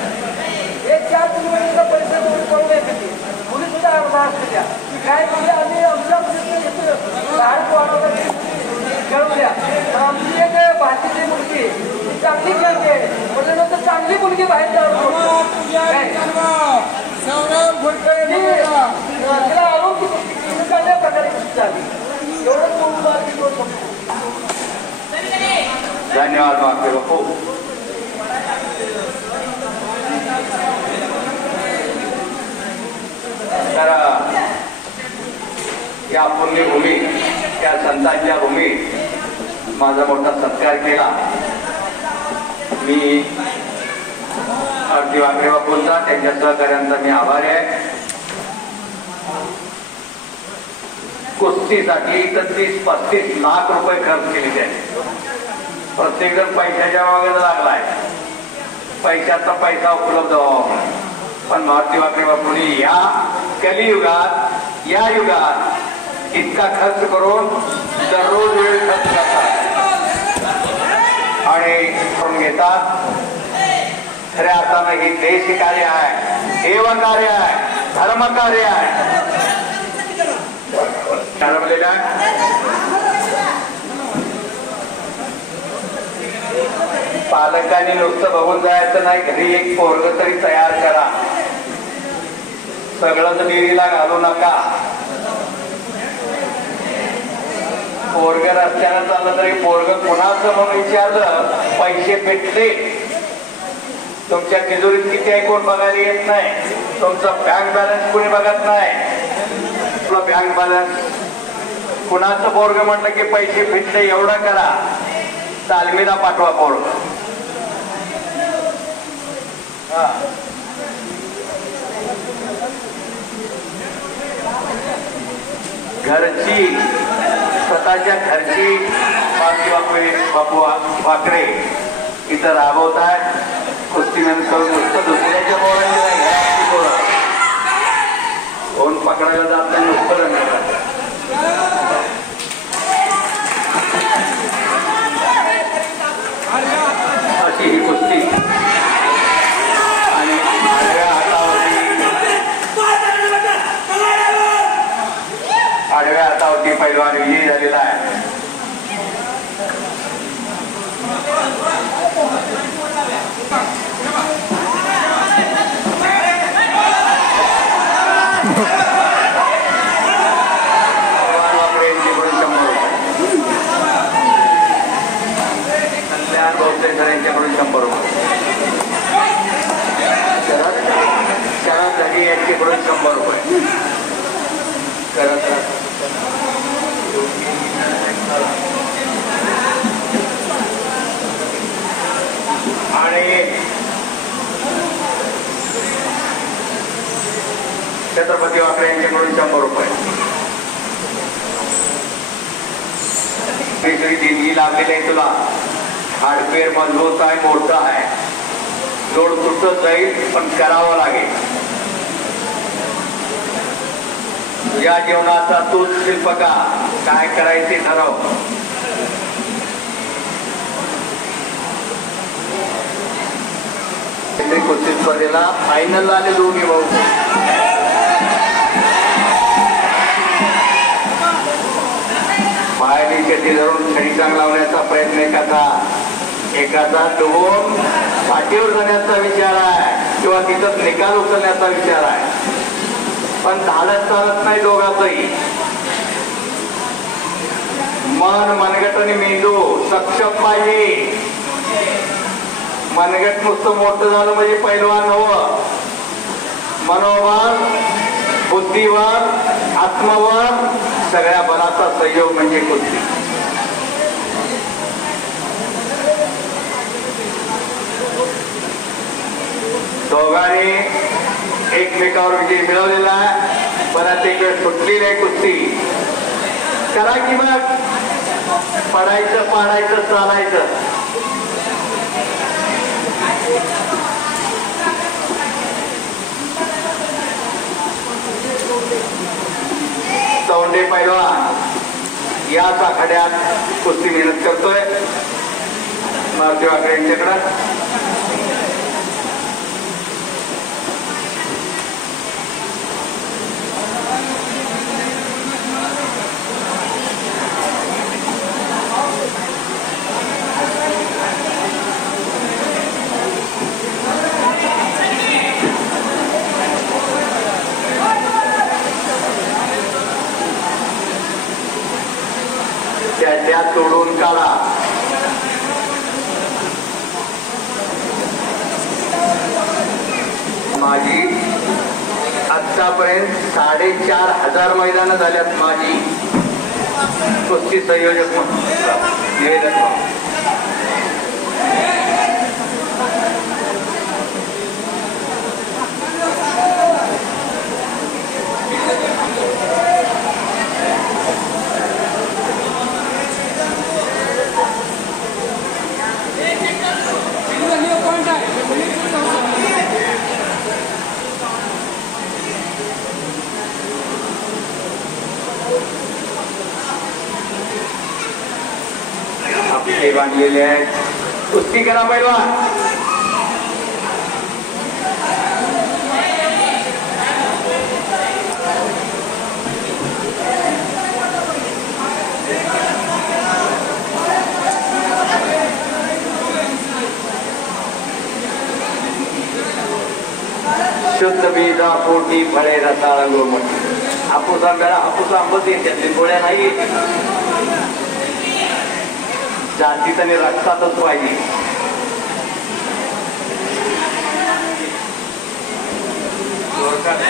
एक 4 किलोमीटरचा परिसर पळून येत होती. मुली सुद्धा अर्धा असते त्या काय म्हणजे आम्ही आमच्या लहान वाढवल्या खेळवल्या. आमची एक भाषेची मुलगी ती चांगली खेळते म्हटल्यानंतर चांगली मुलगी बाहेर तिला आरोग्य चांगल्या प्रकारे झाली. एवढंच बोलून धन्यवाद मागते बापू. तर या पुण्यभूमी त्या संतांच्या भूमीत माझा मोठा सत्कार केला. मी अगदी वाकडे बापूंचा त्यांच्या सहकार्यांचा मी आभारी आहे. कुस्तीसाठी 31-35 लाख रुपये खर्च केले त्याने. प्रत्येक जण पैशाच्या मागे लागलाय. पैशाचा पैसा उपलब्ध व्हावा पण मारुती वाकडे बापूंनी या कलियुगात या युगात इतका खर्च करून दररोज वेळ खर्च करतात आणि करून घेतात. खऱ्या अर्थानं हे देश कार्य आहे, सेवा कार्य आहे, धर्म कार्य आहे. ठरवलेल्या पालकांनी नुसतं बघून जायचं नाही. घरी एक पोरग तरी तयार करा. कर्ज डेरीला घालू नका. पोरग रस्त्यानं चाललं तरी पोरग कुणाचं म्हणून विचारलं पैसे भेटले. तुमच्या तिजोरीत किती आहे कोण बघायला येत नाही. तुमचा बँक बॅलन्स कोणी बघत नाही. तुला बँक बॅलन्स कुणाचं पोरग म्हटलं की पैसे भेटले एवढं करा. तालमीला पाठवा पोरग. घरची स्वतःच्या घरची बापू वाकडे इथं राबवतात. कुस्ती करून नुसतं दुसऱ्याच्या पोरांची नाही घराची पोरं कोण पकडायला जात नाही. नुसतं रंगतात. अशी ही कुस्ती आणि आडव्या हातावरती पैलवान विजयी झालेला आहे. कल्याण भोसलेकर यांच्याकडून 100 रुपये. शरद धनी यांच्याकडून 100 रुपये. आणि छत्रपती वाकडे यांच्याकडून 100 रुपये. काहीतरी देणगी लागलेली आहे तुला. हाडपेर मजबूत आहे, मोठा आहे. जोड तुटत जाईल पण करावं लागेल. या जीवनाचा तूच शिल्पकार. काय करायचे ठरव. कुस्ती स्पर्धेला फायनलला आले दोन्ही भाऊ. पायाची शेती धरून छडी चांग लावण्याचा प्रयत्न एकाचा डोबून पाठीवर जाण्याचा विचार आहे किंवा तिथं निकाल उचलण्याचा विचार आहे. पण चालत नाही दोघांचंही. मन मनगट आणि मेंदू सक्षम पाहिजे. मनगट नुसतं मोठं झालं म्हणजे पैलवान हवं. मनोबल, बुद्धिबळ, आत्मबळ सगळ्या बलाचा संयोग म्हणजे कुस्ती. दोघांनी एकमेकावर विजय मिळवलेला आहे. परत एक वेळ सुटलेली आहे कुस्ती. करा की मग. पडायचं, पाडायचं, चालायचं. चौंडे पैलवान याच आखाड्यात कुस्ती मेहनत करतोय. मारुती वाकडे यांच्याकडं त्या तोडून काढा. माझी आतापर्यंत 4,500 मैदानं झाल्यात. माझी कुस्ती संयोजक म्हणून निवेदन म्हणून. बांधलेले आहेत. कुस्ती करा पैलवान. शुद्ध बीजा पोटी फळे रसाळ गोमटी हापूस आंब्याला हापूस आंबत त्यातली गोळ्या नाही जातीत आणि रक्तातच पाहिजे जोरदार